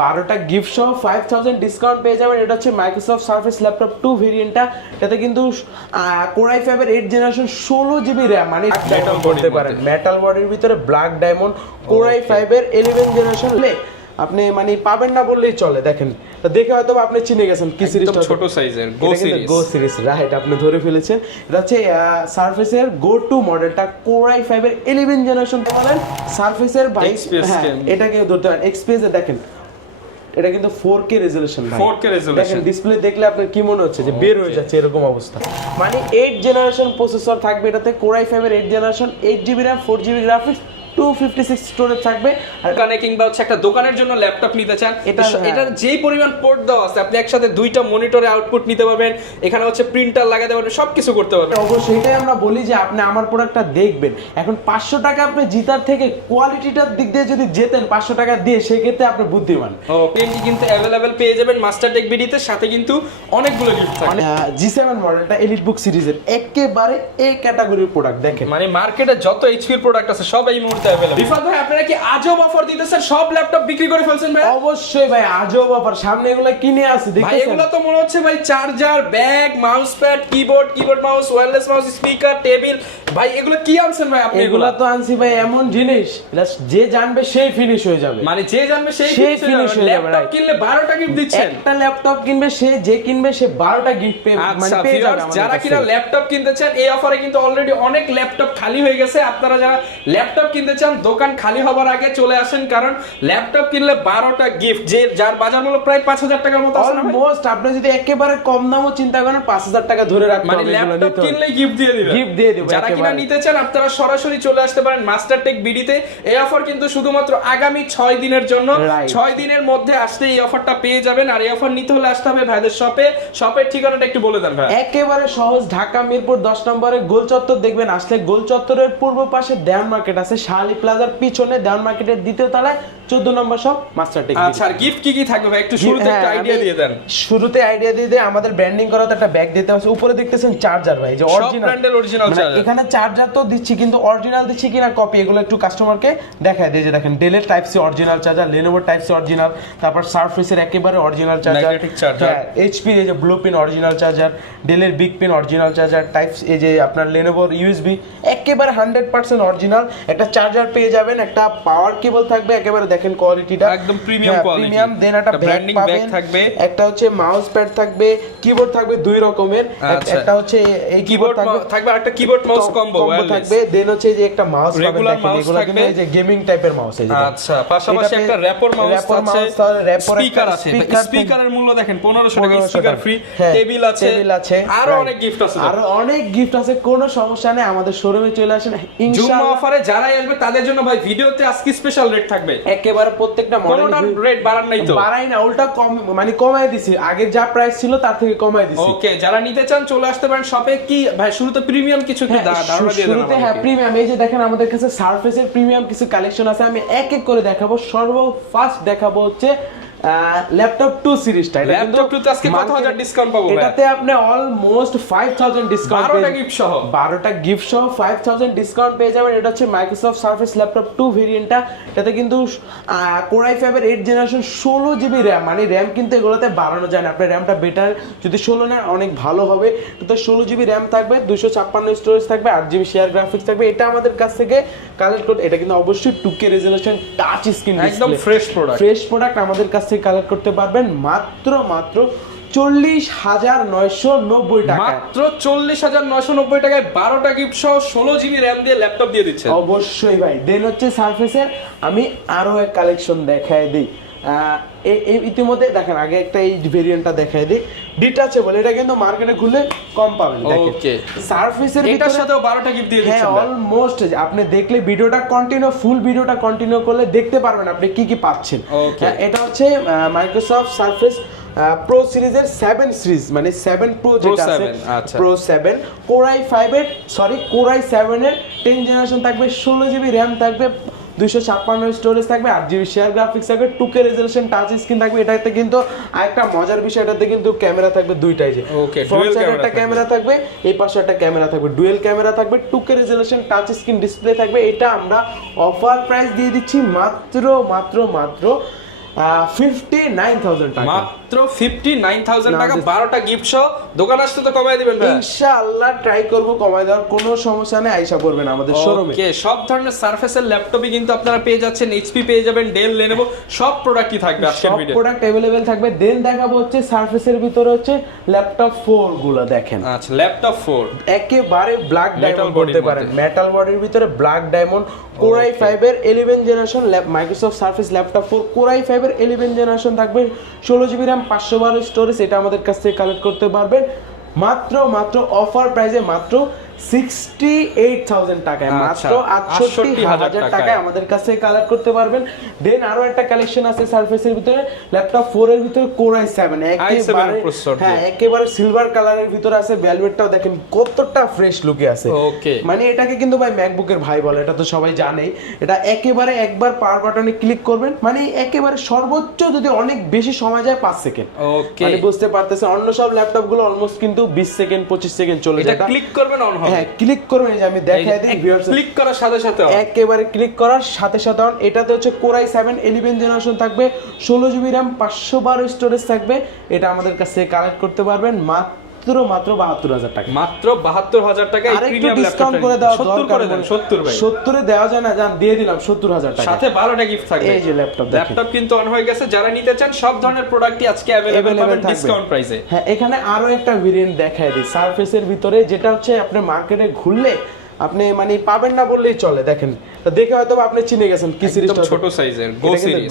12টা gift সহ 5000 discount পেয়ে যাবেন। এটা হচ্ছে মাইক্রোসফট সারফেস ল্যাপটপ 2 ভেরিয়েন্টটা। এটাতে কিন্তু কোর i5 এর 8 জেনারেশন 16GB RAM, মানে মেটাল বলতে পারেন, মেটাল বডির ভিতরে ব্ল্যাক ডায়মন্ড কোর i5 এর 11 জেনারেশন। আপনি মানে পাবেন না বললেই চলে। দেখেন দেখে হয়তো আপনি চিনে গেছেন কি সিরিজটা, ছোট সাইজের গো সিরিজ, রাইট, আপনি ধরে ফেলেছেন। এটা হচ্ছে সারফেসের গো টু মডেলটা কোর i5 এর 11 জেনারেশন বলেন সারফেসের এটা কিন্তু ধরতে পারেন এক্সপিএস। দেখেন এটা কিন্তু 4K রেজোলিউশন, 4K রেজোলিউশন। দেখেন ডিসপ্লে দেখলে আপনার কি মনে হচ্ছে যে বের হয়ে যাচ্ছে এরকম অবস্থা। মানে 8 জেনারেশন প্রসেসর থাকবে এটাতে, কোর i5 এর 8 generation, 8GB RAM, 4GB graphics, 256 storage থাকবে। আর কানে কিংবা হচ্ছে একটা দোকানের জন্য ল্যাপটপ নিতে চান, এটার যেই পরিমাণ পোর্ট দেওয়া আছে আপনি একসাথে দুইটা মনিটরে আউটপুট নিতে পারবেন, এখানে হচ্ছে প্রিন্টার লাগাতে পারবেন, সবকিছু করতে পারবেন। অবশ্যই এটাই আমরা বলি যে আপনি আমার প্রোডাক্টটা দেখবেন। এখন 500 টাকা আপনি জিতার থেকে কোয়ালিটিটার দিক দিয়ে যদি জেতেন 500 টাকা দিয়ে, সেক্ষেত্রে আপনি বুদ্ধিমান। পেনটি কিন্তু অ্যাভেলেবেল পেয়ে যাবেন মাস্টারটেক বিডিতে, সাথে কিন্তু অনেকগুলো গিফট থাকবে। G7 মডেলটা এলিট বুক সিরিজের একেবারে এ ক্যাটাগরির প্রোডাক্ট। দেখেন মানে মার্কেটে যত এইচপি প্রোডাক্ট আছে সব এই মুহূর্তে অ্যাভেলেবল। রিফাত ভাই আপনারা কি আজব অফার দিতেছেন, সব ল্যাপটপ বিক্রি করে ফেলছেন ভাই? অবশ্যই ভাই, আজব অফার, সামনে এগুলো কিনে আছে দেখেন ভাই। এগুলো তো মনে হচ্ছে ভাই charger, bag, mouse pad, keyboard mouse, wireless mouse, speaker, table, ভাই এগুলো কি আনছেন ভাই আপনি? এগুলো তো আনছি ভাই এমন জিনিস যে জানবে সেই ফিনিশ হয়ে যাবে, মানে যে জানবে সেই ফিনিশ হয়ে যাবে। ল্যাপটপ কিনলে 12টা গিফট দিচ্ছেন। একটা ল্যাপটপ কিনবে যে কিনবে সে 12টা গিফট পেয়ে মানে পেয়ে যাবে। যারা কিনা ল্যাপটপ কিনতে চান এই অফারে কিন্তু অলরেডি অনেক ল্যাপটপ খালি হয়ে গেছে। আপনারা যারা ল্যাপটপ কিনতে চান দোকান খালি হবার আগে চলে আসেন, কারণ ল্যাপটপ কিনলে 12টা গিফট, যার বাজার মূল্য প্রায় 5000 টাকার মতো আছে না ভাই? অলমোস্ট আপনি যদি একেবারে কম দামও চিন্তা করেন 5000 টাকা ধরে রাখতে হবে। মানে ল্যাপটপ কিনলেই গিফট দিয়ে দিবেন, গিফট দিয়ে দেব। যারা কিনা নিতে চান আপনারা সরাসরি চলে আসতে পারেন মাস্টারটেক বিডিতে। এই অফার কিন্তু শুধুমাত্র আগামী 6 দিনের জন্য, 6 দিনের মধ্যে আসলে এই অফারটা পেয়ে যাবেন। আর এই অফার নিতে হলে আসতে হবে ভাইদের শপের ঠিকানাটা একটু বলে দেন ভাই। একেবারে সহজ, ঢাকা মিরপুর 10 নম্বরে গোল চত্বর দেখবেন, আসলে গোল চত্বরের পূর্ব পাশে দেওয়ান মার্কেট আছে, শাহালি প্লাজার পিছনে দেওয়ান মার্কেটের দ্বিতীয় তলায় 14 নম্বর শপ মাস্টারটেক। আচ্ছা, আর গিফট কি থাকবে ভাই একটু শুরুতে একটা আইডিয়া দিয়ে দেন। শুরুতে আইডিয়া দিয়ে দেন, আমাদের ব্র্যান্ডিং করা তো একটা ব্যাগ দিতে হবে। উপরে দেখতেছেন চার্জার ভাই, যে অরিজিনাল ব্র্যান্ডের অরিজিনাল চার্জার। এখানে চার্জার তো দিচ্ছি কিন্তু অরিজিনাল দিচ্ছি কিনা কপি, এগুলো একটু কাস্টমারকে দেখায় দেয়। যে দেখেন ডেলের টাইপ সি অরিজিনাল চার্জার, লেনোভোর টাইপ সি অরিজিনাল, তারপর সারফেসের একেবারে original charger, magnetic charger, HP এই যে ব্লু পিন অরিজিনাল চার্জার, ডেলের big pin original charger, type এই যে আপনার লেনোভোর ইউএসবি একেবারে 100% অরিজিনাল একটা চার্জার পেয়ে যাবেন। একটা পাওয়ার কেবল থাকবে, একেবারে দেখেন কোয়ালিটিটা একদম প্রিমিয়াম কোয়ালিটি, প্রিমিয়াম। দেন একটা ব্র্যান্ডিং ব্যাগ থাকবে, একটা হচ্ছে মাউস প্যাড থাকবে, কিবোর্ড থাকবে দুই রকমের, একটা হচ্ছে এই কিবোর্ড থাকবে আর একটা কিবোর্ড মাউস কম্বো থাকবে। দেন হচ্ছে যে একটা মাউস পাবেন, দেখেন এগুলো কিন্তু এই যে গেমিং টাইপের মাউস এই যে। আচ্ছা, পাশাপাশি একটা র‍্যাপর মাউস আছে, স্পিকার আছে। স্পিকারের মূল্য দেখেন 1500 টাকা, স্পিকার ফ্রি, টেবিল আছে, আরো অনেক গিফট আছে, আরো অনেক গিফট আছে। কোনো সমস্যা নেই, আমাদের শোরুমে চলে আসেন ইনশাআল্লাহ। জুম্মা অফারে যারাই আসবে তাদের জন্য ভাই ভিডিওতে আজকে স্পেশাল রেট থাকবে। একেবারে প্রত্যেকটা মডেল রেট বাড়ান নাই তো? বাড়াই না, উল্টা কম, মানে কমায় দিছি। আগে যা প্রাইস ছিল তার থেকে কমায় দিছি। ওকে, যারা নিতে চান চলে আসতে পারেন শপে। কি ভাই শুরুতে প্রিমিয়াম কিছু কি ধারণা দিয়ে দেন? শুরুতে হ্যাঁ প্রিমিয়াম, এই যে দেখেন আমাদের কাছে সারফেসের প্রিমিয়াম কিছু কালেকশন আছে, আমি এক এক করে দেখাবো। ফার্স্ট দেখাবো হচ্ছে ল্যাপটপ 2 সিরিজটা। এটা কিন্তু ল্যাপটপ 2 তে আজকে কত হাজার ডিসকাউন্ট পাবো ভাই? এটাতে আপনি অলমোস্ট 5000 ডিসকাউন্ট, 12টা গিফট সহ 5000 ডিসকাউন্ট পেয়ে যাবেন। এটা হচ্ছে মাইক্রোসফট সারফেস ল্যাপটপ 2 ভেরিয়েন্টটা। এটাতে কিন্তু কোর i5 এর 8 জেনারেশন 16GB RAM, মানে RAM কিন্তু এগুলোতে বাড়ানো যায় না। আপনার RAMটা বেটার যদি 16 নেন অনেক ভালো হবে। এটাতে 16GB RAM থাকবে, 256 স্টোরেজ থাকবে, 8GB শেয়ার গ্রাফিক্স থাকবে। এটা আমাদের কাছ থেকে কালেক্ট করতে, এটা কিন্তু অবশ্যই 2K resolution touch screen display, একদম ফ্রেশ প্রোডাক্ট আমাদের কাছ থেকে কালেক্ট করতে পারবেন মাত্র 40990 টাকা। মাত্র 40990 টাকায় 12টা গিফট সহ 16GB RAM দিয়ে ল্যাপটপ দিয়ে দিচ্ছে। অবশ্যই ভাই। দেন হচ্ছে সারফেসের আমি আরো এক কালেকশন দেখায় দিই। ইতিমধ্যে দেখেন আগে একটা এই ভেরিয়েন্টটা দেখায় দিই, ডিটাচেবল। এটা কিন্তু মার্কেটে খুলে কম পাবেন। দেখেন সারফেসের এটার সাথেও 12টা গিফট দিয়ে দিচ্ছেন। হ্যাঁ, অলমোস্ট আপনি দেখলে ভিডিওটা ফুল ভিডিওটা কন্টিনিউ করলে দেখতে পারবেন আপনি কি কি পাচ্ছেন। এটা হচ্ছে মাইক্রোসফট সারফেস প্রো সিরিজের 7 সিরিজ, মানে 7 প্রো যেটা আছে, প্রো 7 কোর i5 এর কোর i7 এর 10 জেনারেশন থাকবে, 16GB RAM থাকবে, 256 স্টোরেজ থাকবে, 8GB শেয়ার গ্রাফিক্স থাকবে, 2K রেজোলিউশন টাচ স্ক্রিন থাকবে। এটাতে কিন্তু আরেকটা মজার বিষয়, এটাতে কিন্তু ক্যামেরা থাকবে দুইটাই, যে ফ্রন্ট সাইডে একটা ক্যামেরা থাকবে, এই পাশে একটা ক্যামেরা থাকবে, ডুয়াল ক্যামেরা থাকবে, 2K resolution touch screen display থাকবে। এটা আমরা অফার প্রাইস দিয়ে দিচ্ছি মাত্র 59,000 টাকা, মাত্র 59,000 টাকা, 12টা গিফট সহ। দোকান আসতে তো কমাই দিবেন ভাই? ইনশাআল্লাহ ট্রাই করব কমাই দেওয়ার, কোনো সমস্যা নেই, আইসা পড়বেন আমাদের শোরুমে। ওকে, সব ধরনের সারফেসের ল্যাপটপই কিন্তু আপনারা পেয়ে যাচ্ছেন, এইচপি পেয়ে যাবেন, ডেল, লেনোভো, সব প্রোডাক্টই থাকবে আজকের সব ভিডিও। প্রোডাক্ট अवेलेबल থাকবে। দেন দেখাবো হচ্ছে সারফেসের ভিতরে হচ্ছে ল্যাপটপ 4 গুলো দেখেন। আচ্ছা, ল্যাপটপ 4 একেবারে ব্ল্যাক ডায়মন্ড body বলতে র পারেন, মধ্যে। মেটাল বডির ভিতরে ব্ল্যাক ডায়মন্ড, Core i5 এর 11 generation Microsoft surface laptop 4, Core i5 এর 11 জেনারেশন থাকবে, 16GB RAM, 512 স্টোরেজ। এটা আমাদের কাছ থেকে কালেক্ট করতে পারবেন মাত্র অফার প্রাইসে মাত্র 68,000 টাকায়, মাত্র 68,000 টাকায় আমাদের কাছে কালেক্ট করতে পারবেন। দেন আরো একটা কালেকশন আছে সারফেসের ভিতরে, ল্যাপটপ 4 এর ভিতরে Core i7 একেবারে, হ্যাঁ একেবারে সিলভার কালারের ভিতরে আছে। ভেলভেটটাও দেখেন কতটা ফ্রেশ লুকে আছে। ওকে, মানে এটাকে কিন্তু ভাই ম্যাকবুকের ভাই বলে, এটা তো সবাই জানেই। এটা একেবারে একবার পাওয়ার বাটনে ক্লিক করবেন, মানে একেবারে সর্বোচ্চ যদি অনেক বেশি সময় যায় 5 সেকেন্ড। ওকে, মানে বুঝতে পারতেছে, অন্য সব ল্যাপটপ গুলো অলমোস্ট কিন্তু 20 সেকেন্ড 25 সেকেন্ড চলে যায়। এটা ক্লিক করবেন অন হবে। হ্যাঁ ক্লিক করবেন, এই যে আমি দেখাই দিই ভিউয়ার্স, ক্লিক করার সাথে সাথে একেবারে ক্লিক করার সাথে সাথে অন। এটাতে হচ্ছে Core i7 11 জেনারেশন থাকবে, 16GB RAM, 512 স্টোরেজ থাকবে। এটা আমাদের কাছে কালেক্ট করতে পারবেন মাত্র 72,000 টাকা, মাত্র 72,000 টাকা। এই প্রিমিয়াম ডিসকাউন্ট করে দেওয়া 70 করে দেন, 70 ভাই, 70 এ দেওয়া যায় না, জান দিয়ে দিলাম 70,000 টাকা, সাথে 12টা গিফট থাকবে। এই যে ল্যাপটপ কিন্তু অন হয়ে গেছে। যারা নিতে চান সব ধরনের প্রোডাক্টই আজকে अवेलेबल পাবেন ডিসকাউন্ট প্রাইসে। হ্যাঁ এখানে আরো একটা ভেরিয়েন্ট দেখাই দিই সারফেসের ভিতরে, যেটা হচ্ছে আপনি মার্কেটে ঘুরলে আপনি মানে পাবেন না বললেই চলে। দেখেন তো দেখে হয়তো আপনি চিনে গেছেন কি সিরিজটা, ছোট সাইজের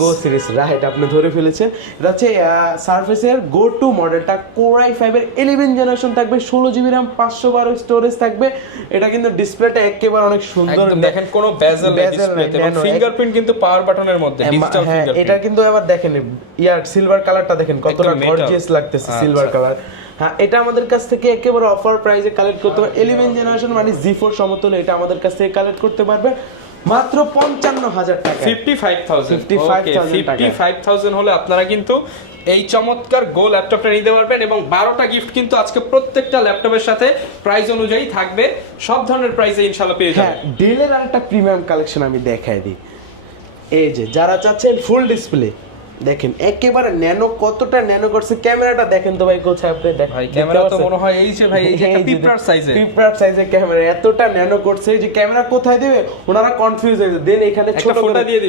গো সিরিজ, রাইট, আপনি ধরে ফেলেছেন। এটা হচ্ছে সারফেসের গো টু মডেলটা, Core i5 এর 11 জেনারেশন থাকবে, 16GB RAM, 512 স্টোরেজ থাকবে। এটা কিন্তু ডিসপ্লেটা একেবারে অনেক সুন্দর, দেখেন কোনো বেজেল নেই ডিসপ্লেতে, এবং ফিঙ্গারপ্রিন্ট কিন্তু পাওয়ার বাটনের মধ্যে ডিজিটাল ফিঙ্গারপ্রিন্ট। এটা কিন্তু আবার দেখেন সিলভার কালারটা দেখেন কতটা গর্জিয়াস লাগতেছে, সিলভার কালার। হ্যাঁ এটা আমাদের কাছ থেকে একেবারে অফার প্রাইসে কালেক্ট করতে পারবে। 11 জেনারেশন মানে G4 সমতুল্য, এটা আমাদের কাছ থেকে কালেক্ট করতে পারবে মাত্র 55,000 টাকা, 55,000 হলে আপনারা কিন্তু এই চমৎকার গো ল্যাপটপটা নিতে পারবেন। এবং 12টা গিফট কিন্তু আজকে প্রত্যেকটা ল্যাপটপের সাথে প্রাইস অনুযায়ী থাকবে, সব ধরনের প্রাইসে ইনশাআল্লাহ পেয়ে যাবেন। হ্যাঁ ডেলের আরেকটা প্রিমিয়াম কালেকশন আমি দেখাই দিই। এই যে যারা চাচ্ছেন ফুল ডিসপ্লে, দেখেন একেবারে ন্যানো, কতটা ন্যানো করছে। ক্যামেরাটা দেখেন তো ভাই, কোথায় আপনি দেখেন, ভাই ক্যামেরা তো মনে হয় এই যে ভাই এই যে একটা পিঁপড়ার সাইজের ক্যামেরা, এতটা ন্যানো করছে যে ক্যামেরা কোথায় দেবে ওনারা কনফিউজ হয়ে যায়। দেন এখানে ছোট ফোটা দিয়ে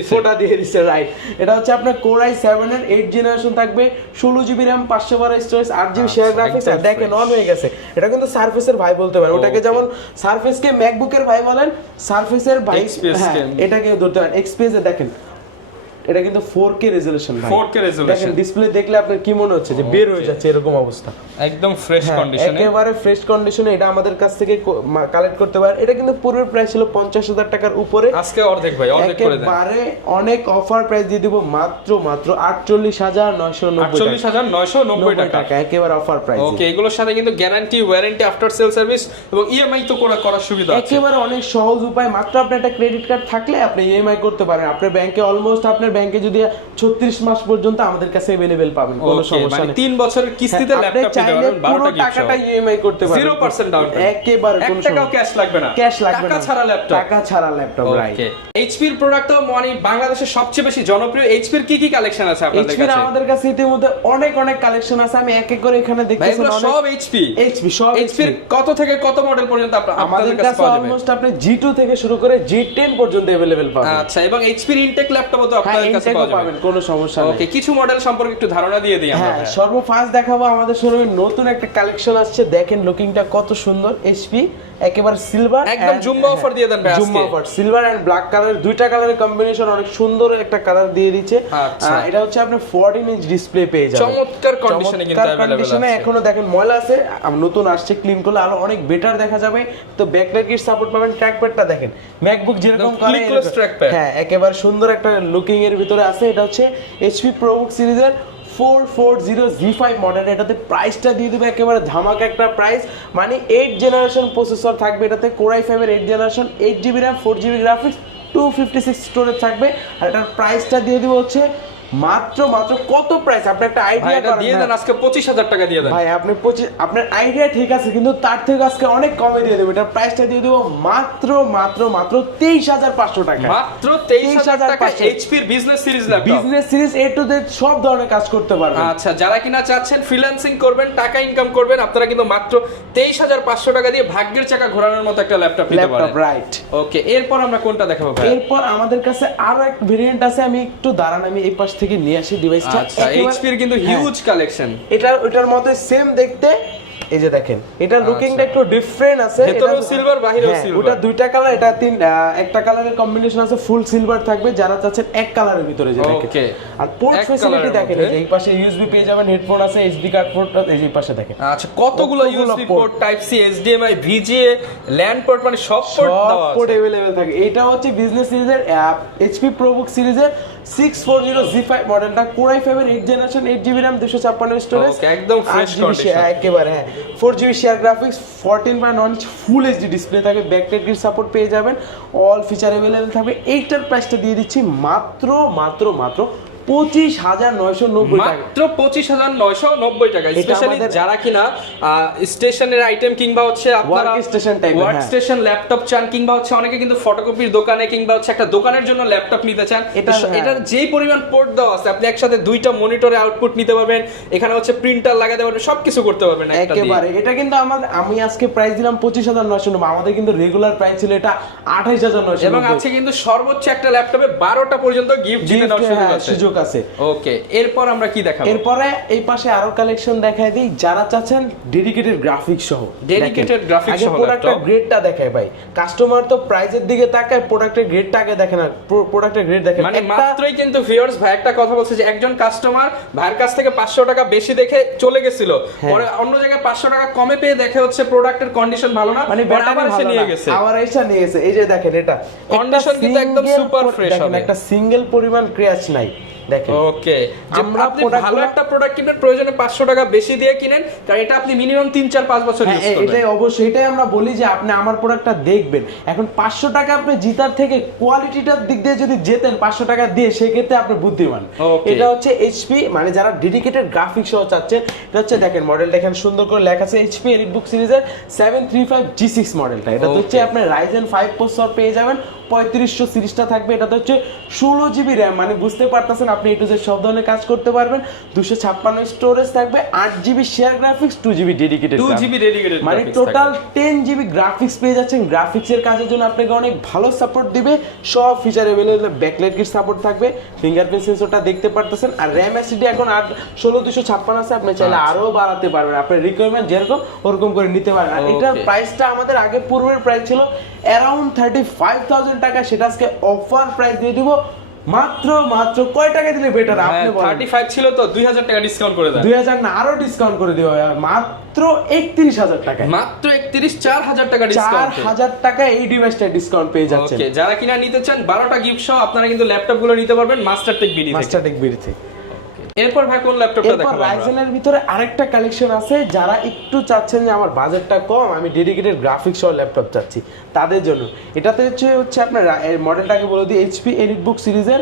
দিচ্ছে, রাইট। এটা হচ্ছে আপনার Core i7 এর 8 জেনারেশন থাকবে, 16GB RAM, 512 storage, 8GB share graphics. দেখেন অন হয়ে গেছে। এটা কিন্তু সারফেসের ভাই বলতে পারেন, ওটাকে যেমন সারফেসকে ম্যাকবুকের ভাই বলেন, সারফেসের ভাই এটাকে ধরতে পারেন। এক্সপিএস এ দেখেন এটা কিন্তু 4K রেজোলিউশন ভাই, 4K রেজোলিউশন। দেখেন ডিসপ্লে দেখলে আপনার কি মনে হচ্ছে যে বের হয়ে যাচ্ছে এরকম অবস্থা, একদম ফ্রেশ কন্ডিশনে, একেবারে ফ্রেশ কন্ডিশনে। এটা আমাদের কাছ থেকে কালেক্ট করতে পারেন। এটা কিন্তু পূর্বের প্রাইস ছিল 50,000 টাকার উপরে, আজকে অর্ধেক ভাই, অর্ধেক করে দেন, একেবারে অনেক অফার প্রাইস দিয়ে দিব মাত্র 48,990 টাকা, একেবারে অফার প্রাইস। ওকে, এগুলোর সাথে কিন্তু guarantee, warranty, after sale service এবং ইএমআই তো করার সুবিধা আছে, একেবারে অনেক সহজ উপায়। মাত্র আপনার একটা ক্রেডিট কার্ড থাকলে আপনি ইএমআই করতে পারেন। আপনার ব্যাংকে অলমোস্ট আপনার ব্যাংকে যদি 36 মাস পর্যন্ত আমাদের কাছে अवेलेबल পাবেন, কোনো সমস্যা নেই। 3 বছরের কিস্তিতে ল্যাপটপ নিতে পারবেন, 12টা গিফট টাকাটা ইএমআই করতে পারবেন, 0% ডাউন পেমেন্ট, একেবারে কোনো টাকাও ক্যাশ লাগবে না, টাকা ছাড়া ল্যাপটপ, রাইট। এইচপি এর প্রোডাক্ট তো মানে বাংলাদেশের সবচেয়ে বেশি জনপ্রিয়। এইচপি এর কি কালেকশন আছে আপনাদের কাছে? আমাদের কাছে ইতিমধ্যে অনেক কালেকশন আছে, আমি এক এক করে এখানে দেখতেছেন অনেক। সব এইচপি সব এইচপি এর কত থেকে কত মডেল পর্যন্ত আমাদের কাছে পাওয়া যাবে? অলমোস্ট আপনি G2 থেকে শুরু করে G10 পর্যন্ত अवेलेबल পাবেন। আচ্ছা, এবং এইচপি এর ইনটেক ল্যাপটপও তো আপনাদের কাছে পাওয়া যাবে, কোনো সমস্যা নেই। ওকে, কিছু মডেল সম্পর্কে একটু ধারণা দিয়ে দিই আমরা। হ্যাঁ, সর্বফার্স্ট দেখাবো আমাদের শোরুমে নতুন একটা কালেকশন আসছে, দেখেন লুকিংটা কত সুন্দর। এইচপি একেবারে সিলভার, একদম জুম্বা অফার দিয়ে দেন ভাই আজকে। Jumbo offer, silver and black colour, দুইটা কালারের কম্বিনেশন, অনেক সুন্দর একটা কালার দিয়ে দিয়েছে। এটা হচ্ছে আপনি 14 ইঞ্চ ডিসপ্লে পেয়ে যাবেন, চমৎকার কন্ডিশনে কিন্তু अवेलेबल আছে। এখনো দেখেন ময়লা আছে, নতুন আসছে, ক্লিন করলে আরো অনেক বেটার দেখা যাবে। তো ব্যাকলাইট কিট সাপোর্ট পাবেন। ট্র্যাকপ্যাডটা দেখেন ম্যাকবুক যেরকম করে, হ্যাঁ একেবারে সুন্দর একটা লুকিং এর ভিতরে আছে। এটা হচ্ছে এইচপি প্রোবুক সিরিজের 440 G5 মডেল। এটাতে প্রাইসটা দিয়ে দেবে একেবারে ধামাকা একটা প্রাইস, মানে 8 জেনারেশন প্রসেসর থাকবে এটাতে, Core i5 এর 8 generation, 8GB RAM, 4GB graphics, 256 storage থাকবে। আর এটার প্রাইসটা দিয়ে দিব হচ্ছে মাত্র কত প্রাইস আপনি একটা আইডিয়া এটা দিয়ে দেন আজকে 25000 টাকা দিয়ে দেন ভাই। আপনি আপনার আইডিয়া ঠিক আছে, কিন্তু তার থেকে আজকে অনেক কমে দিয়ে দেব। এটার প্রাইসটা দিয়ে দেব মাত্র 23500 টাকা। মাত্র 23000 টাকা এইচপির business series laptop. Business series A to Z সব ধরনের কাজ করতে পারবেন। আচ্ছা, যারা কিনা চাচ্ছেন ফ্রিল্যান্সিং করবেন, টাকা ইনকাম করবেন, আপনারা কিন্তু মাত্র 23500 টাকা দিয়ে ভাগ্যের চাকা ঘোরানোর মতো একটা ল্যাপটপ নিতে পারেন। রাইট। ওকে, এরপর আমরা কোনটা দেখাবো ভাই? এরপর আমাদের কাছে আরো এক ভেরিয়েন্ট আছে, আমি একটু দাঁড়ান, আমি এই পাশ থেকে নিয়ে আসি ডিভাইসটা। আচ্ছা, এইচপির কিন্তু হিউজ কালেকশন। এটার মতো সেম দেখতে, এই যে দেখেন এটা লুকিংটা একটু ডিফারেন্ট আছে। ভেতরেও সিলভার, বাইরেও সিলভার। ওটা দুইটা কালার, এটা একটা কালারের কম্বিনেশন আছে, ফুল সিলভার থাকবে যারা চাচ্ছেন এক কালারের ভিতরে যে দেখেন। ওকে, আর পোর্ট ফ্যাসিলিটি দেখেন, এই যে এই পাশে ইউএসবি পেয়ে যাবেন, হেডফোন আছে, এসডি কার্ড পোর্ট এই যে এই পাশে দেখেন। আচ্ছা, কতগুলো USB port, type C, HDMI, VGA, LAN port, মানে সব পোর্ট দেওয়া আছে। পোর্ট अवेलेबल থাকে। এটা হচ্ছে বিজনেস সিরিজের এইচপি প্রোবুক সিরিজের 640Z5 মডেলটা, কোর i5 এর 8th generation, 8GB RAM, 256 storage, ওকে, একদম ফ্রেশ কন্ডিশন একেবারে। হ্যাঁ, 4GB share graphics, 14:9 inch full HD display থাকে, ব্যাকলাইট গ্রিড সাপোর্ট পেয়ে যাবেন, অল ফিচার अवेलेबल থাকবে। এইটার প্রাইসটা দিয়ে দিচ্ছি মাত্র 25990 টাকা। মাত্র 25990 টাকা। স্পেশালি যারা কিনা স্টেশনের আইটেম কিংবা হচ্ছে আপনারা ওয়ার্কস্টেশন টাইপ ওয়ার্কস্টেশন ল্যাপটপ চান, কিংবা হচ্ছে অনেকে কিন্তু ফটোকপির দোকানে কিংবা হচ্ছে একটা দোকানের জন্য ল্যাপটপ নিতে চান, এটার যেই পরিমাণ পোর্ট দেওয়া আছে, আপনি একসাথে দুইটা মনিটরে আউটপুট নিতে পারবেন, এখানে হচ্ছে প্রিন্টার লাগাতে পারবেন, সবকিছু করতে পারবেন একটা দিয়ে। একেবারে। এটা কিন্তু আমি আজকে প্রাইস দিলাম 25990, আমাদের কিন্তু রেগুলার প্রাইস ছিল এটা 28990, এবং আছে কিন্তু সর্বোচ্চ একটা ল্যাপটপে 12টা পর্যন্ত গিফট দিতে দেওয়ার সুযোগ আছে। ওকে, এরপর আমরা কি দেখাবো? এরপরে এই পাশে আরো কালেকশন দেখায় দিই, যারা চাচ্ছেন ডেডিকেটেড গ্রাফিক্স সহ। ডেডিকেটেড গ্রাফিক্স সহ প্রোডাক্টের গ্রেডটা দেখায় ভাই। কাস্টমার তো প্রাইসের দিকে তাকায়, প্রোডাক্টের গ্রেডটা আগে দেখে না। প্রোডাক্টের গ্রেড দেখে মানে মাত্রই কিন্তু ভিউয়ার্স ভাই একটা কথা বলছে যে একজন কাস্টমার ভাইয়ের কাছ থেকে 500 টাকা বেশি দেখে চলে গেছিল, পরে অন্য জায়গায় 500 টাকা কমে পেয়ে দেখে হচ্ছে প্রোডাক্টের কন্ডিশন ভালো না, মানে আবার এসে নিয়ে গেছে। আবার এসে নিয়ে গেছে। এই যে দেখেন, এটা কন্ডিশন কিন্তু একদম সুপার ফ্রেশ হবে, একটা সিঙ্গেল পরিমাণ ক্র্যাশ নাই। দেখেন, ওকে, আমরা আপনি ভালো একটা প্রোডাক্ট কিনেন, প্রয়োজনে 500 টাকা বেশি দিয়ে কিনেন, কারণ এটা আপনি মিনিমাম 3-4-5 বছর ইউজ করবেন। এটাই অবশ্যই, এটাই আমরা বলি যে আপনি আমার প্রোডাক্টটা দেখবেন। এখন 500 টাকা আপনি জিতার থেকে কোয়ালিটিটার দিক দিয়ে যদি জেতেন 500 টাকা দিয়ে, সেক্ষেত্রে আপনি বুদ্ধিমান। এটা হচ্ছে এইচপি, মানে যারা ডেডিকেটেড গ্রাফিক্স সহ চাচ্ছেন, এটা হচ্ছে দেখেন মডেলটা এখানে সুন্দর করে লেখা আছে, এইচপি এলিটবুক সিরিজের 735G6 মডেলটা। এটা হচ্ছে আপনি Ryzen 5 প্রসেসর পেয়ে যাবেন, 3500 সিরিজটা থাকবে। এটাতে হচ্ছে 16GB RAM, মানে বুঝতে পারতেছেন আপনি এ টু জেড সব ধরনের কাজ করতে পারবেন। 256 স্টোরেজ থাকবে, 8GB share graphics, 2GB dedicated, 2GB dedicated, মানে টোটাল 10GB গ্রাফিক্স পেয়ে যাচ্ছেন। গ্রাফিক্সের কাজের জন্য আপনাকে অনেক ভালো সাপোর্ট দিবে, সব feature available, backlight grid support থাকবে, ফিঙ্গারপ্রিন্ট সেন্সরটা দেখতে পারতেছেন। আর RAM SSD এখন 16256 আছে, আপনি চাইলে আরো বাড়াতে পারবেন, আপনার রিকোয়ারমেন্ট যেরকম ওরকম করে নিতে পারেন। আর এটার প্রাইসটা আমাদের আগে পূর্বের প্রাইস ছিল অ্যারাউন্ড 35000 টাকা, সেটা আজকে অফার প্রাইস দিয়ে দিব মাত্র কয় টাকা দিলে বেটার আপনি বলেন? 35 ছিল তো 2000 টাকা ডিসকাউন্ট করে দেন। 2000 না, আরো ডিসকাউন্ট করে দিব মাত্র 31000 টাকা। মাত্র 4000 টাকা ডিসকাউন্ট, 4000 টাকা এই ডিভাইসটা ডিসকাউন্ট পেয়ে যাচ্ছেন। ওকে, যারা কিনা নিতে চান 12টা গিফট সহ আপনারা কিন্তু ল্যাপটপ গুলো নিতে পারবেন মাস্টারটেক বিডি থেকে। মাস্টারটেক বিডি থেকে। এরপর ভাই কোন ল্যাপটপটা দেখাবো আমরা? রাইজেনের ভিতরে আরেকটা কালেকশন আছে, যারা একটু চাচ্ছেন যে আমার বাজেটটা কম, আমি ডেডিকেটেড গ্রাফিক্স সহ ল্যাপটপ চাচ্ছি, তাদের জন্য। এটাতে হচ্ছে আপনার মডেলটাকে বলে দিই, এইচপি এলিটবুক সিরিজের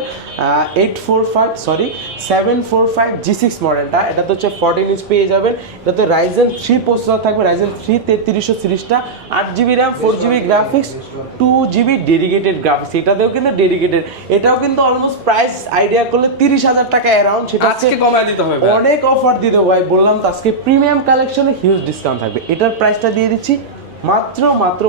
745G6 মডেলটা। এটাতে হচ্ছে 14 ইঞ্চ পেয়ে যাবেন। এটাতে Ryzen 3 প্রসেসর থাকবে, Ryzen 3 3300 সিরিজটা, 8GB RAM, 4GB graphics, 2GB dedicated graphics. এটাতেও কিন্তু ডেডিকেটেড, এটাও কিন্তু অলমোস্ট প্রাইস আইডিয়া করলে 30000 টাকা অ্যারাউন্ড। সেটা আজকে কমায় দিতে হবে, অনেক অফার দিয়ে দেবো ভাই, বললাম তো আজকে প্রিমিয়াম কালেকশনে হিউজ ডিসকাউন্ট থাকবে। এটার প্রাইসটা দিয়ে দিচ্ছি মাত্র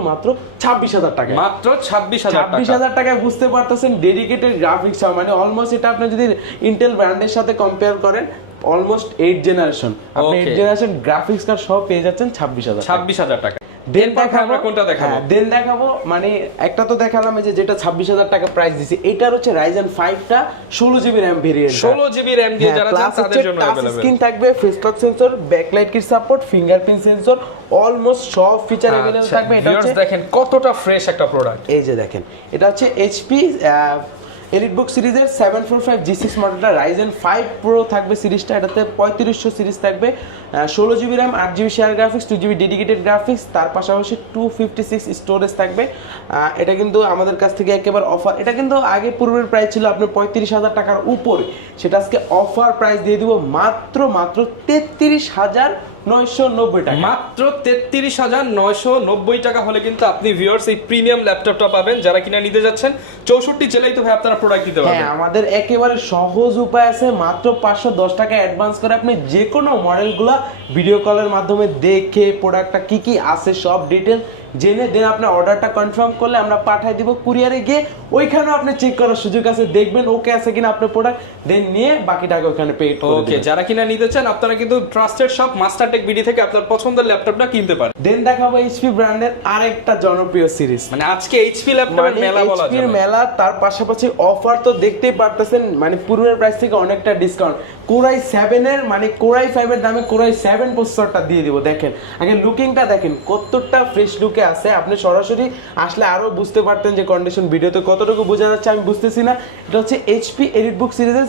26000 টাকা। মাত্র 26000 টাকায় বুঝতে পারতেছেন ডেডিকেটেড গ্রাফিক্স, মানে অলমোস্ট এটা আপনি যদি ইন্টেল ব্র্যান্ডের সাথে কম্পেয়ার করেন, অলমোস্ট 8th জেনারেশন, আপনি 8th জেনারেশন গ্রাফিক্স কার্ড সহ পেয়ে যাচ্ছেন 26000 টাকা। দেন আমরা কোনটা দেখাবো? দেন দেখাবো, মানে একটা তো দেখালাম এই যে যেটা 26000 টাকা প্রাইস দিছি, এটার হচ্ছে Ryzen 5 টা 16GB RAM variant, 16GB RAM দিয়ে যারা চান তাদের জন্য अवेलेबल। স্ক্রিন থাকবে, face lock sensor, backlight kit support, fingerprint sensor, almost সব ফিচার अवेलेबल থাকবে। এটা হচ্ছে দেখেন কতটা ফ্রেশ একটা প্রোডাক্ট। এই যে দেখেন, এটা হচ্ছে HP এলিটবুক সিরিজের 745 G6 মডেলটা রাইজেন 5 প্রো থাকবে সিরিজটা, এটাতে 3500 সিরিজ থাকবে, 16GB RAM, 8GB share graphics, 2GB dedicated graphics, তার পাশাপাশি 256 স্টোরেজ থাকবে। এটা কিন্তু আমাদের কাছ থেকে একেবারে অফার, এটা কিন্তু আগে পূর্বের প্রাইস ছিল আপনার 35,000 টাকার উপরে, সেটা আজকে অফার প্রাইস দিয়ে দিব মাত্র 33,990 টাকা। মাত্র 33,990 টাকা হলে কিন্তু আপনি ভিউয়ার্স এই প্রিমিয়াম ল্যাপটপটা পাবেন। যারা কিনা নিতে যাচ্ছেন 64 জেলায় তো ভাই আপনারা প্রোডাক্ট দিতে পারবেন। হ্যাঁ, আমাদের একেবারে সহজ উপায় আছে, মাত্র 510 টাকা অ্যাডভান্স করে আপনি যে কোনো মডেলগুলো ভিডিও কলের মাধ্যমে দেখে প্রোডাক্টটা কি কি আছে সব ডিটেল জেনে দেন আপনার অর্ডারটা কনফার্ম করলে আমরা পাঠিয়ে দিব কুরিয়ারে গিয়ে, ওইখানেও আপনি চেক করার সুযোগ আছে, দেখবেন ওকে আছে কিনা আপনার প্রোডাক্ট, দেন নিয়ে বাকি টাকা ওখানে পে করে ওকে, যারা কিনা নিতে চান আপনারা কিন্তু ট্রাস্টেড শপ মাস্টারটেক বিডি থেকে আপনার পছন্দের ল্যাপটপটা কিনতে পারেন। দেন দেখাবো এইচপি ব্র্যান্ডের আরেকটা জনপ্রিয় সিরিজ, মানে আজকে এইচপি ল্যাপটপের মেলা বলা এইচপি যায়। মেলা, তার পাশাপাশি অফার তো দেখতেই পারতেছেন, মানে পূর্বের প্রাইস থেকে অনেকটা ডিসকাউন্ট। কোরাই 7 এর মানে কোরাই 5 এর দামে কোরাই 7 প্রসেসরটা দিয়ে দিব। দেখেন আগে লুকিংটা দেখেন কতটা ফ্রেশ লুকে আছে, আপনি সরাসরি আসলে আরো বুঝতে পারতেন যে কন্ডিশন, ভিডিওতে কতটুকু বোঝা যাচ্ছে আমি বুঝতেছি না। এটা হচ্ছে এইচপি এলিটবুক সিরিজের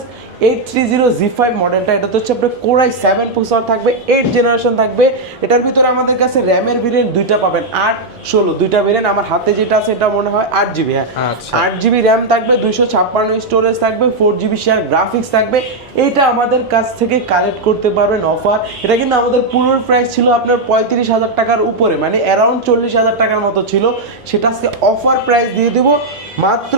830G5 মডেলটা, এটা হচ্ছে আপনার কোরাই 7 প্রসেসর থাকবে, 8 জেনারেশন থাকবে। এটার ভিতরে আমাদের কাছে র্যামের ভেরিয়েন্ট দুইটা পাবেন, 8, 16 দুইটা ভেরিয়েন্ট। আমার হাতে যেটা আছে এটা মনে হয় 8GB। হ্যাঁ, 8GB র্যাম থাকবে, 256 স্টোরেজ থাকবে, 4GB শেয়ার গ্রাফিক্স থাকবে। এইটা আমাদের কাছ থেকে কালেক্ট করতে পারবেন অফার। এটা কিন্তু আমাদের পুরো প্রাইস ছিল আপনার 35,000 টাকার উপরে, মানে অ্যারাউন্ড 40,000 টাকার মতো ছিল, সেটা আজকে অফার প্রাইস দিয়ে দেব মাত্র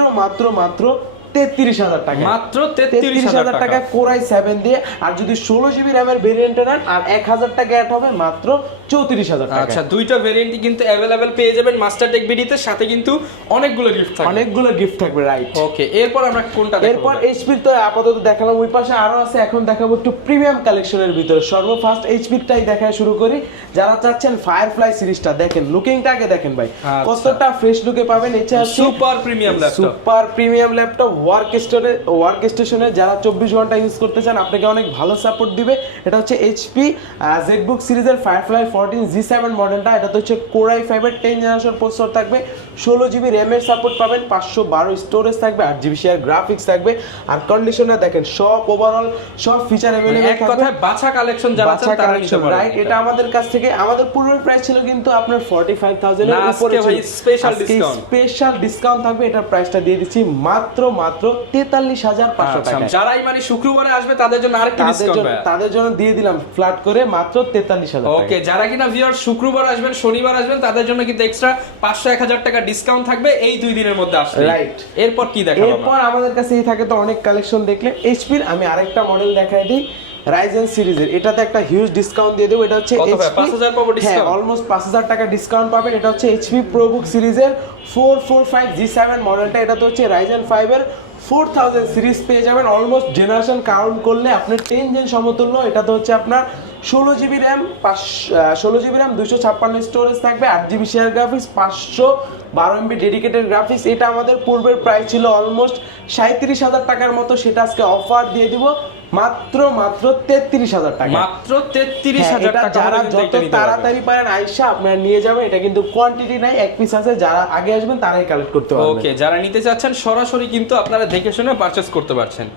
33,000 টাকা। মাত্র 33,000 টাকা কোরাই 7 দিয়ে। আর যদি 16GB র্যামের ভেরিয়েন্ট নেন আর 1,000 টাকা অ্যাড হবে মাত্র 34,000 টাকা। আচ্ছা, দুইটা ভেরিয়েন্টই কিন্তু अवेलेबल পেয়ে যাবেন মাস্টারটেক বিডিতে, সাথে কিন্তু অনেকগুলো গিফট থাকবে। অনেকগুলো গিফট থাকবে, রাইট। ওকে, এরপর আমরা কোনটা দেখাবো? এরপর এইচপির তো আপাতত দেখালাম, ওই পাশে আরো আছে, এখন দেখাবো একটু প্রিমিয়াম কালেকশনের ভিতরে। সর্বফার্স্ট এইচপিটাই দেখায় শুরু করি। যারা চাচ্ছেন ফায়ারফ্লাই সিরিজটা, দেখেন লুকিংটাকে দেখেন ভাই, কতটা ফ্রেশ লুকে পাবেন। এটা super premium laptop, super premium laptop, work স্টেশনে যারা 24 ঘন্টা ইউজ করতে চান আপনাকে অনেক ভালো সাপোর্ট দিবে। এটা হচ্ছে এইচপি জেডবুক সিরিজের ফায়ারফ্লাই 14G7 মডেলটা, এটা তো হচ্ছে কোরাই 5 এর 10 জেনারেশন প্রসেসর থাকবে, 16GB র্যামের সাপোর্ট পাবেন, 512 স্টোরেজ থাকবে, 8GB শেয়ার গ্রাফিক্স থাকবে। আর কন্ডিশনার দেখেন সব ওভারঅল সব ফিচার अवेलेबल এক কথায় বাছা কালেকশন যারা চান তারা নিতে পারেন, রাইট। এটা আমাদের কাছ থেকে, আমাদের পূর্বের প্রাইস ছিল কিন্তু আপনার 45,000 এর উপরে, ভাই স্পেশাল ডিসকাউন্ট থাকবে। এটার প্রাইসটা দিয়ে দিচ্ছি মাত্র 43,500 টাকা। যারাই মানে শুক্রবারে আসবে তাদের জন্য আরেকটা ডিসকাউন্ট, তাদের জন্য দিয়ে দিলাম ফ্ল্যাট করে মাত্র 43,000 টাকা। ওকে, যারা কিনা ভিউয়ার শুক্রবার আসবেন শনিবার আসবেন তাদের জন্য কিন্তু এক্সট্রা 500-1000 টাকা ডিসকাউন্ট থাকবে এই 2 দিনের মধ্যে আসলে, রাইট। এরপর কি দেখাবো? এরপর আমাদের কাছে এই থাকে তো অনেক কালেকশন দেখলে। এইচপির আমি আরেকটা মডেল দেখাই দিই, রাইজেন সিরিজের। এটাতে একটা হিউজ ডিসকাউন্ট দিয়ে দেব। এটা হচ্ছে এইচপি 5000 পাবো ডিসকাউন্ট, হ্যাঁ অলমোস্ট 5000 টাকা ডিসকাউন্ট পাবেন। এটা হচ্ছে এইচপি প্রোবুক সিরিজের 445G7 মডেলটা, এটা তো হচ্ছে রাইজেন 5 এর 4000 সিরিজ পেয়ে যাবেন। অলমোস্ট জেনারেশন কাউন্ট করলে আপনার 10 জেন সমতুল্য। এটা তো হচ্ছে আপনার 16GB র্যাম, 256 স্টোরেজ থাকবে, 8GB share graphics, 512 MB dedicated graphics. এটা আমাদের পূর্বের প্রাইস ছিল অলমোস্ট 37,000 টাকার মতো, সেটা আজকে অফার দিয়ে দিব মাত্র 33,000 টাকা। মাত্র 33,000 টাকা। যারা যত তাড়াতাড়ি পারেন আইসা আপনারা নিয়ে যাবেন। এটা কিন্তু কোয়ান্টিটি নাই, এক পিস আছে, যারা আগে আসবেন তারাই কালেক্ট করতে পারবেন। ওকে, যারা নিতে চাচ্ছেন সরাসরি কিন্তু আপনারা দেখে শুনে পারচেজ করতে পারছেন।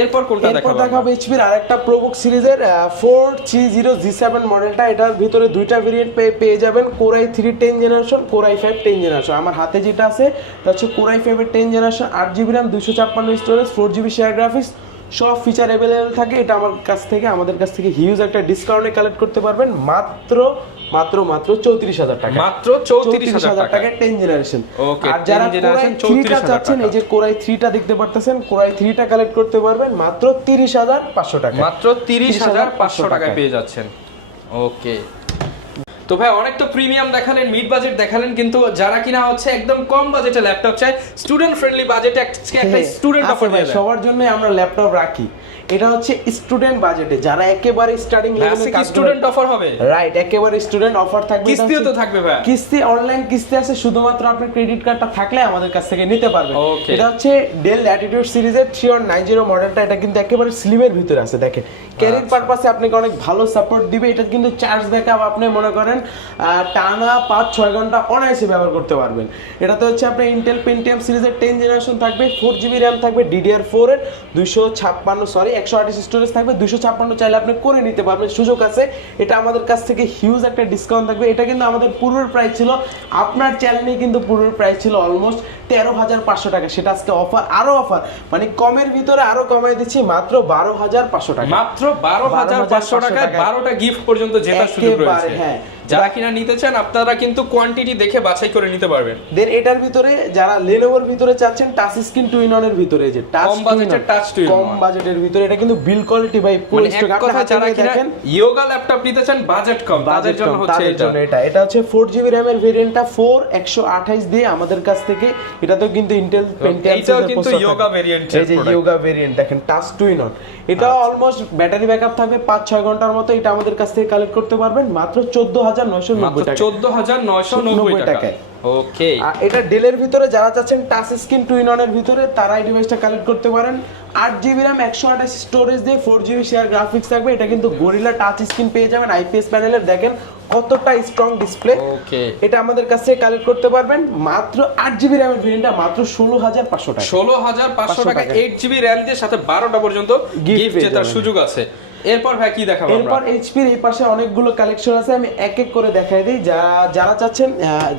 এরপর কোনটা দেখাবো? এইচপির আরেকটা প্রোবুক সিরিজের 430G7 মডেলটা, এটার ভিতরে দুইটা ভেরিয়েন্ট পেয়ে যাবেন, কোরাই 3 10 জেনারেশন, কোরাই 5 10 জেনারেশন। আমার হাতে যেটা আছে এটা হচ্ছে কোরাই 5 এর 10 generation, 8GB RAM, 256 storage, 4GB share graphics, সব ফিচার अवेलेबल থাকে। এটা আমাদের কাছ থেকে হিউজ একটা ডিসকাউন্টে কালেক্ট করতে পারবেন মাত্র 34,000 টাকা। মাত্র 34,000 টাকা 10 জেনারেশন। আর যারা কোরাই 3টা চাচ্ছেন, এই যে কোরাই 3টা দেখতে পারতেছেন, কোরাই 3টা কালেক্ট করতে পারবেন মাত্র 30,500 টাকা। মাত্র 30,500 টাকায় পেয়ে যাচ্ছেন। ওকে, তো ভাই অনেক তো প্রিমিয়াম দেখালেন, মিড বাজেট দেখালেন, কিন্তু যারা কিনা হচ্ছে একদম কম বাজেটে ল্যাপটপ চায়, স্টুডেন্ট ফ্রেন্ডলি বাজেটে একটা স্টুডেন্ট অফার দিয়ে দেন। সবার জন্য আমরা ল্যাপটপ রাখি, এটা হচ্ছে স্টুডেন্ট বাজেটে, যারা একেবারে স্টার্টিং লেভেলে কি স্টুডেন্ট অফার হবে? রাইট, একেবারে স্টুডেন্ট অফার থাকবে। কিস্তিও তো থাকবে ভাই? কিস্তি, অনলাইন কিস্তি আছে, শুধুমাত্র আপনার ক্রেডিট কার্ডটা থাকলে আমাদের কাছ থেকে নিতে পারবেন। এটা হচ্ছে ডেল ল্যাটিটিউড সিরিজের 3190 মডেলটা। এটা কিন্তু একেবারে স্লিমের ভিতরে আছে, দেখেন ক্যারির পারপাসে আপনাকে অনেক ভালো সাপোর্ট দিবে। এটা কিন্তু চার্জ ব্যাকআপ আপনি মনে করেন টানা 5-6 ঘন্টা অনায়াসে ব্যবহার করতে পারবেন। এটাতে হচ্ছে আপনার ইন্টেল পেন্টিয়াম সিরিজের 10 জেনারেশন থাকবে, 4GB র্যাম থাকবে, DDR4 এর 128 স্টোরেজ থাকবে, 256 চাইলে আপনি করে নিতে পারবেন, সুযোগ আছে। এটা আমাদের কাছ থেকে হিউজ একটা ডিসকাউন্ট থাকবে। এটা কিন্তু আমাদের পূর্বের প্রাইস ছিল, আপনার চ্যানেলে কিন্তু পূর্বের প্রাইস ছিল অলমোস্ট 13,500 টাকা। সেটা আজকে অফার, আরো অফার, মানে কমের ভিতরে আরো কমাই দিচ্ছি মাত্র 12,500 টাকা। মাত্র 12,500 টাকায় 12টা গিফট পর্যন্ত জেতার সুযোগ রয়েছে। হ্যাঁ, যারা কিনা নিতে চান আপনারা কিন্তু কোয়ান্টিটি দেখে বাছাই করে নিতে পারবেন। দেন এটার ভিতরে যারা লেনোভোর ভিতরে চাচ্ছেন টাচ স্ক্রিন টু ইন এর ভিতরে, যে কম বাজেটের টাচ টু ইন, কম বাজেটের ভিতরে, এটা কিন্তু বিল কোয়ালিটি বাই পুরো স্টক। কথা যারা কিনা ইয়োগা ল্যাপটপ নিতে চান বাজেট কম, তাদের জন্য হচ্ছে এটা হচ্ছে 4GB RAM এর ভেরিয়েন্টটা 4128 দিয়ে আমাদের কাছ থেকে। এটাতেও কিন্তু ইন্টেল পেন্টিয়াম, এটাও কিন্তু ইয়োগা ভেরিয়েন্ট, এই যে ইয়োগা ভেরিয়েন্ট দেখেন টাচ টু ইন। এটা অলমোস্ট ব্যাটারি ব্যাকআপ থাকবে 5-6 ঘন্টার মতো। এটা আমাদের কাছ থেকে কালেক্ট করতে পারবেন মাত্র 14,990 টাকা। 14,990 টাকায়। ওকে, আর এটা ডেলের ভিতরে যারা চাচ্ছেন টাচ স্ক্রিন টু ইন এর ভিতরে, তারা এই ডিভাইসটা কালেক্ট করতে পারেন। 8GB RAM 128 স্টোরেজ দিয়ে 4GB শেয়ার গ্রাফিক্স থাকবে। এটা কিন্তু গরিলা টাচ স্ক্রিন পেয়ে যাবেন, IPS প্যানেলের, দেখেন কতটা স্ট্রং ডিসপ্লে। ওকে, এটা আমাদের কাছ থেকে কালেক্ট করতে পারবেন মাত্র 8GB RAM এর ভেরিয়েন্টটা মাত্র 16,500 টাকা। 16,500 টাকা 8GB RAM দিয়ে সাথে 12টা পর্যন্ত গিফট জেতার সুযোগ আছে। এরপর ভাই কি দেখাবো আমরা? এরপর এইচপির এই পাশে অনেকগুলো কালেকশন আছে, আমি এক এক করে দেখাই দিই। যারা চাচ্ছেন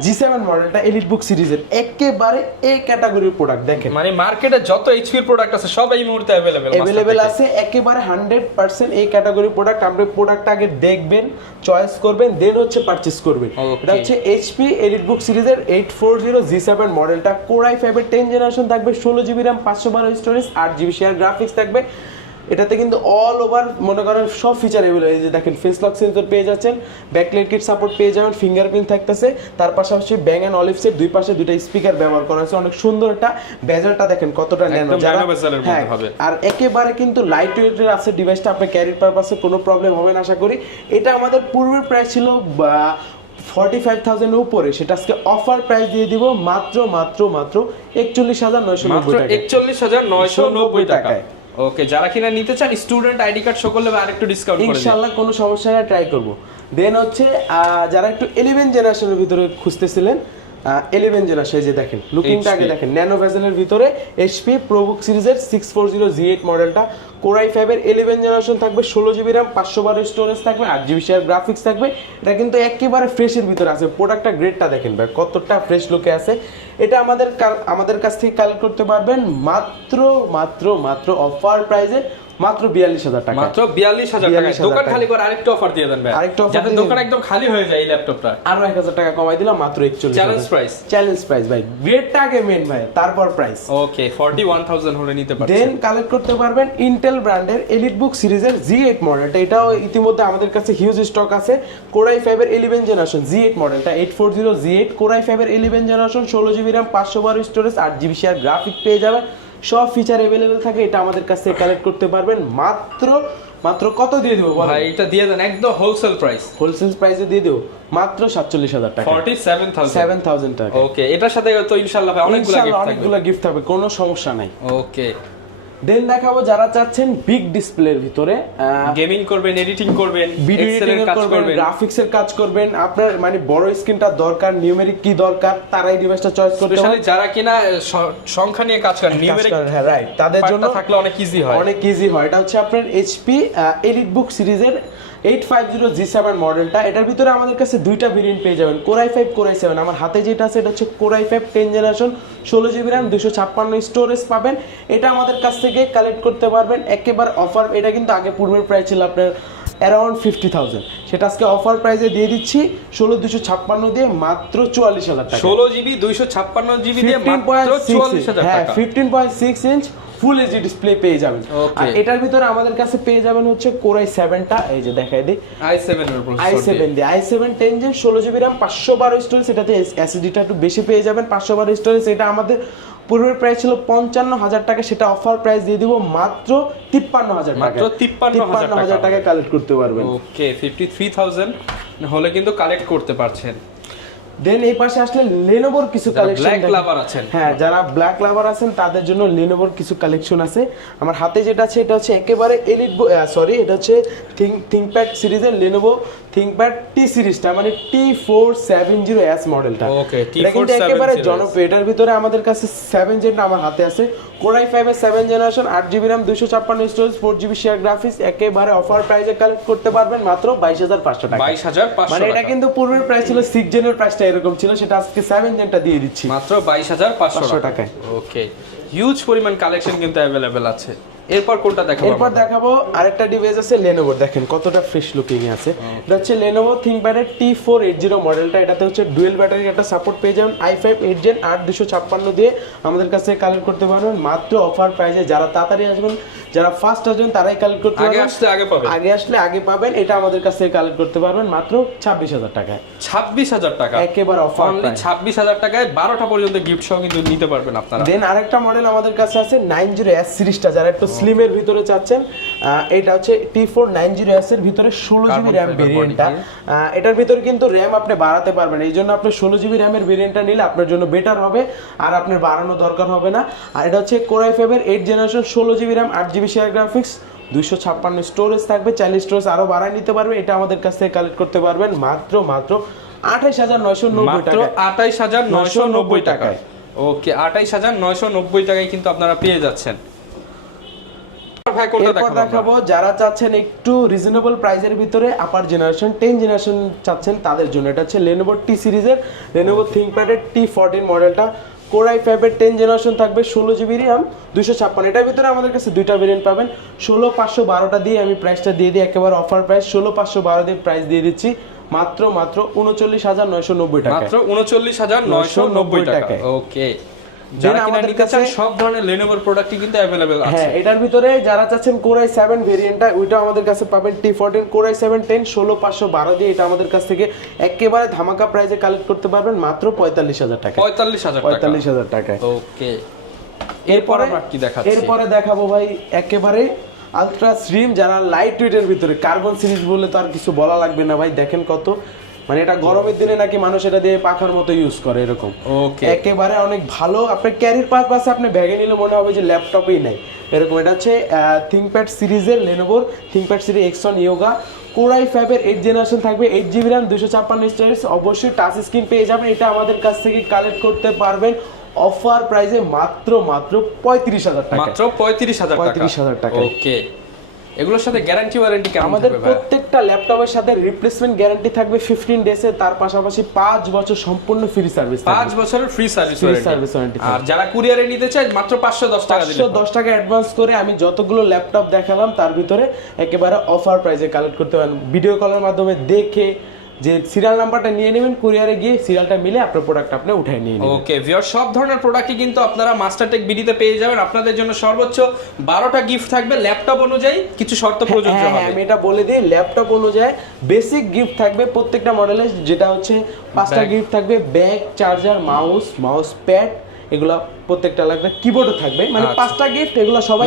G7 মডেলটা এলিট বুক সিরিজের একেবারে এই ক্যাটাগরির প্রোডাক্ট, দেখেন মানে মার্কেটে যত এইচপির প্রোডাক্ট আছে সব এই মুহূর্তে अवेलेबल আছে, একেবারে 100% এই ক্যাটাগরির প্রোডাক্ট। আপনি প্রোডাক্টটা আগে দেখবেন, চয়েস করবেন, দেন হচ্ছে পারচেজ করবেন। এটা হচ্ছে এইচপি এলিট বুক সিরিজের 840 G7 মডেলটা, কোর i5 এর 10 জেনারেশন থাকবে, 16GB RAM 512 storage, 8GB share graphics থাকবে। এটাতে কিন্তু অল ওভার মনে করেন সব ফিচার এগুলো, এই যে দেখেন ফেস লক সেন্সর পেয়ে যাচ্ছেন, ব্যাকলাইট কিট সাপোর্ট পেয়ে যাবেন, ফিঙ্গারপ্রিন্ট থাকতেছে, তার পাশাপাশি ব্যাং এন্ড অলিভসের দুই পাশে দুইটা স্পিকার ব্যবহার করা আছে, অনেক সুন্দর একটা বেজেলটা দেখেন কতটা ন্যানো, হ্যাঁ, আর একেবারে কিন্তু লাইট ওয়েটের আছে ডিভাইসটা, আপনার ক্যারির পারপাসে কোনো প্রবলেম হবে না আশা করি। এটা আমাদের পূর্বের প্রাইস ছিল 45,000 উপরে, সেটা আজকে অফার প্রাইস দিয়ে দিব মাত্র 41,990 টাকা। 41,990 টাকায়। ওকে, যারা কিনা নিতে চান স্টুডেন্ট আইডি কার্ড সকলে আরেকটু ডিসকাউন্ট করে ইনশাআল্লাহ, কোনো সমস্যা নেই, ট্রাই করব। দেন হচ্ছে যারা একটু 11 জেনারেশনের ভিতরে খুঁজতেছিলেন, 11 জেনারেশন, এই যে দেখেন লুকিংটা আগে দেখেন, ন্যানো ভেজেলের ভিতরে এইচপি প্রোবুক সিরিজের 640 G8 মডেলটা, কোর i5 এর 11 জেনারেশন থাকবে, 16GB RAM 512 স্টোরেজ থাকবে, 8GB শেয়ার গ্রাফিক্স থাকবে। এটা কিন্তু একেবারে ফ্রেশের ভিতরে আছে, প্রোডাক্টটা গ্রেডটা দেখেন ভাই কতটা ফ্রেশ লুকে আছে। এটা আমাদের কাছ থেকে কালেক্ট করতে পারবেন মাত্র অফার প্রাইসে মাত্র 42,000 টাকা। মাত্র 42,000 টাকা। দোকান খালি করে আরেকটা অফার দিয়ে দেন ভাই, আরেকটা অফার, যাতে দোকান একদম খালি হয়ে যায় এই ল্যাপটপটা। আরো 1,000 টাকা কমাই দিলাম মাত্র 41,000। চ্যালেঞ্জ প্রাইস ভাই, গ্রেডটা আগে মেন ভাই, তারপর প্রাইস। ওকে, 41,000 হলে নিতে পারবেন। দেন কালেক্ট করতে পারবেন ইন্টেল ব্র্যান্ডের এলিট বুক সিরিজের G8 মডেলটা। এটাও ইতিমধ্যে আমাদের কাছে হিউজ স্টক আছে। কোর i5 এর 11 জেনারেশন G8 মডেলটা, 840 G8 কোর i5 এর 11 generation, 16GB RAM 512 storage, 8GB share graphic পেয়ে যাবেন, সব ফিচার अवेलेबल থাকে। এটা আমাদের কাছ থেকে কালেক্ট করতে পারবেন মাত্র কত দিয়ে দেব ভাই? এটা দিয়ে দেন একদম হোলসেল প্রাইসে দিয়ে দেব মাত্র 47,000 টাকা, 47,000 টাকা। ওকে, এটার সাথে তো ইনশাআল্লাহ ভাই অনেকগুলো গিফট থাকবে, কোনো সমস্যা নাই। ওকে, দেন দেখাবো যারা চাচ্ছেন বিগ ডিসপ্লের ভিতরে গেমিং করবেন, এডিটিং করবেন, ভিডিও এডিটিং করবেন, গ্রাফিক্সের কাজ করবেন, আপনার মানে বড় স্ক্রিনটা দরকার, নিউমেরিক কি দরকার, তারা এই ডিভাইসটা চয়েস করতে পারেন। স্পেশালি যারা কিনা সংখ্যা নিয়ে কাজ করেন, নিউমেরিক, হ্যাঁ রাইট, তাদের জন্য থাকলে অনেক ইজি হয়। এটা হচ্ছে আপনার এইচপি এলিট বুক সিরিজের 850 G7 মডেলটা। এটার ভিতরে আমাদের কাছে দুইটা ভেরিয়েন্ট পেয়ে যাবেন, কোর i5 কোর i7। আমার হাতে যেটা আছে এটা হচ্ছে core i5 10 generation, 16GB RAM 256 storage পাবেন। এটা আমাদের কাছ থেকে কালেক্ট করতে পারবেন একেবারে অফার। এটা কিন্তু আগে পূর্বের প্রাইস ছিল আপনার অ্যারাউন্ড 50,000, সেটা আজকে অফার প্রাইসে দিয়ে দিচ্ছি 16,256 দিয়ে মাত্র 44,000 টাকা। 16GB 256GB দিয়ে মাত্র 44,000 টাকা। 15.6 ইঞ্চ ফুল এইচডি ডিসপ্লে পেয়ে যাবেন। আর এটার ভিতরে আমাদের কাছে পেয়ে যাবেন হচ্ছে কোর i7টা, এই যে দেখাই দিই, i7 10 gen 16GB RAM 512 storage. এটাতে এসএসডিটা একটু বেশি পেয়ে যাবেন, 512 স্টোরেজ। এটা আমাদের পূর্বের প্রাইস ছিল 55,000 টাকা, সেটা অফার প্রাইস দিয়ে দিব মাত্র 53,000 টাকা। মাত্র 53,000 টাকা কালেক্ট করতে পারবেন। ওকে 53,000 হলে কিন্তু কালেক্ট করতে পারছেন। দেন এই পাশে আসলে লেনোভোর কিছু কালেকশন, ব্ল্যাক লাভার আছেন, হ্যাঁ যারা ব্ল্যাক লাভার আছেন তাদের জন্য লেনোভোর কিছু কালেকশন আছে। আমার হাতে যেটা আছে এটা হচ্ছে একেবারে এলিট, সরি এটা হচ্ছে থিংকপ্যাড সিরিজের লেনোভো থিংকপ্যাড টি সিরিজটা, মানে T470S মডেলটা। ওকে এটা কিন্তু একেবারে জনপ্রিয়। এটার ভিতরে আমাদের কাছে 7 জেনটা আমার হাতে আছে, Core i5 এর 7 generation, 8GB RAM, 256 storage, 4GB share graphics, একেবারে অফার প্রাইসে কালেক্ট করতে পারবেন মাত্র 22,500 টাকা। 22,500 মানে এটা কিন্তু পূর্বের প্রাইস ছিল 6 জেনের প্রাইসটা এরকম ছিল, সেটা আজকে 7 জেনটা দিয়ে দিচ্ছি মাত্র 22,500 টাকায়। ওকে হিউজ পরিমাণ কালেকশন কিন্তু अवेलेबल আছে। এরপর কোনটা দেখাবো? এরপর দেখাবো আরেকটা ডিভাইস আছে লেনোভোর, দেখেন কতটা ফ্রেশ লুকিং আছে। এটা হচ্ছে লেনোভো থিংকপ্যাড এর T480 মডেলটা। এটাতে হচ্ছে ডুয়েল ব্যাটারি একটা সাপোর্ট পেয়ে যাবেন, i5 8 জেন 8256 দিয়ে আমাদের কাছে কালেক্ট করতে পারবেন মাত্র অফার প্রাইসে। যারা তাড়াতাড়ি আসবেন, যারা ফার্স্ট আসবেন তারাই কালেক্ট করতে পারবেন, আগে আসলে আগে পাবেন। এটা আমাদের কাছ থেকে কালেক্ট করতে পারবেন মাত্র 26,000 টাকায়। 26,000 টাকা একেবারে অফার, অনলি 26,000 টাকায় 12টা পর্যন্ত গিফট সহ কিন্তু নিতে পারবেন আপনারা। দেন আরেকটা মডেল আমাদের কাছে আছে 90S সিরিজটা, যারা একটু স্লিমের ভিতরে চাচ্ছেন, এটা হচ্ছে T490S এর ভিতরে 16GB RAM ভেরিয়েন্টটা। এটার ভিতরে কিন্তু RAM আপনি বাড়াতে পারবেন, এই জন্য আপনি 16GB RAM এর ভেরিয়েন্টটা নিলে আপনার জন্য বেটার হবে, আর আপনার বাড়ানো দরকার হবে না। আর এটা হচ্ছে Core i5 এর 8 generation, 16GB RAM, 8GB share graphics, 256 storage থাকবে, 40 স্টোরেজ আরো বাড়ায় নিতে পারবে। এটা আমাদের কাছ থেকে কালেক্ট করতে পারবেন মাত্র 28,990 টাকা। 28,990 টাকায়। ওকে 28,990 টাকায় কিন্তু আপনারা পেয়ে যাচ্ছেন। এরপর দেখাবো যারা চাচ্ছেন একটু রিজনেবল প্রাইসের ভিতরে আপার জেনারেশন 10 জেনারেশন চাচ্ছেন তাদের জন্য, এটা হচ্ছে লেনোভো টি সিরিজের লেনোভো থিংকপ্যাড এর T14 মডেলটা। Core i5 এর 10 জেনারেশন থাকবে, 16GB RAM, 256। এটার ভিতরে আমাদের কাছে দুইটা ভেরিয়েন্ট পাবেন। 16,512টা দিয়ে আমি প্রাইসটা দিয়ে দিই, একেবারে অফার প্রাইস 16,512 দিয়ে প্রাইস দিয়ে দিচ্ছি মাত্র 39,990 টাকা। মাত্র 39,990 টাকা। ওকে যারা কিনা নিতে চান সব ধরনের Lenovo প্রোডাক্টই কিন্তু अवेलेबल আছে। হ্যাঁ এটার ভিতরে যারা চাচ্ছেন Core i7 ভেরিয়েন্টটা, ওইটা আমাদের কাছে পাবেন T14 Core i7 10 16,512 দিয়ে। এটা আমাদের কাছ থেকে একেবারে ধামাকা প্রাইসে কালেক্ট করতে পারবেন মাত্র 45,000 টাকা। 45,000 টাকায়। ওকে এরপর আমরা কি দেখাচ্ছি? এরপরে দেখাবো ভাই একেবারে আলট্রা স্লিম, যারা লাইট ওয়েটের ভিতরে কার্বন সিরিজ বলে তো আর কিছু বলা লাগবে না ভাই, দেখেন কত, মানে এটা গরমের দিনে নাকি মানুষ এটা দিয়ে পাখার মতো ইউজ করে এরকম। ওকে একেবারে অনেক ভালো, আপনার ক্যারির পারপাসে আপনি ব্যাগে নিলে মনে হবে যে ল্যাপটপেই নাই এরকম। এটা হচ্ছে থিংকপ্যাড সিরিজের লেনোভোর ThinkPad series X1 Yoga। Core i5 এর 8 জেনারেশন থাকবে, 8GB RAM, 256 স্টোরেজ, অবশ্যই টাচ স্ক্রিন পেয়ে যাবেন। এটা আমাদের কাছ থেকে কালেক্ট করতে পারবেন অফার প্রাইসে মাত্র 35,000 টাকা। মাত্র 35,000 টাকা। ওকে এগুলোর সাথে গ্যারান্টি ওয়ারেন্টি কেমন থাকবে? আমাদের প্রত্যেকটা ল্যাপটপের সাথে রিপ্লেসমেন্ট গ্যারান্টি থাকবে 15 ডেজ এর, তার পাশাপাশি 5 বছর সম্পূর্ণ ফ্রি সার্ভিস, 5 বছরের ফ্রি সার্ভিস ওয়ারেন্টি। আর যারা কুরিয়ারে নিতে চায় মাত্র 510 টাকা দিলে, 510 টাকা অ্যাডভান্স করে আমি যতগুলো ল্যাপটপ দেখালাম তার ভিতরে একেবারে অফার প্রাইসে কালেক্ট করতে পারেন। ভিডিও কলের মাধ্যমে দেখে যে সিরিয়াল নাম্বারটা নিয়ে নেবেন, কুরিয়ারে গিয়ে সিরিয়ালটা মিলে আপনার প্রোডাক্ট আপনি উঠায় নিয়ে নেবেন। ওকে ভিউয়ার সব ধরনের প্রোডাক্টই কিন্তু আপনারা মাস্টারটেক বিডিতে পেয়ে যাবেন। আপনাদের জন্য সর্বোচ্চ 12টা গিফট থাকবে, ল্যাপটপ অনুযায়ী কিছু শর্ত প্রযোজ্য হবে। আমি এটা বলে দিই, ল্যাপটপ অনুযায়ী বেসিক গিফট থাকবে প্রত্যেকটা মডেলে, যেটা হচ্ছে 5টা গিফট থাকবে, ব্যাগ, চার্জার, মাউস প্যাড, এগুলা প্রত্যেকটা লাগবে, কিবোর্ডও থাকবে, মানে 5টা গিফট, এগুলো সবাই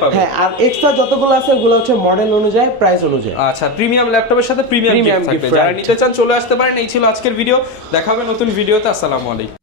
পাবে। হ্যাঁ আর এক্সট্রা যতগুলো আছে ওগুলো হচ্ছে মডেল অনুযায়ী, প্রাইস অনুযায়ী। আচ্ছা প্রিমিয়াম ল্যাপটপের সাথে প্রিমিয়াম গিফট থাকবে, যারা নিতে চান চলে আসতে পারেন। এই ছিল আজকের ভিডিও, দেখা হবে নতুন ভিডিওতে। আসসালামু আলাইকুম।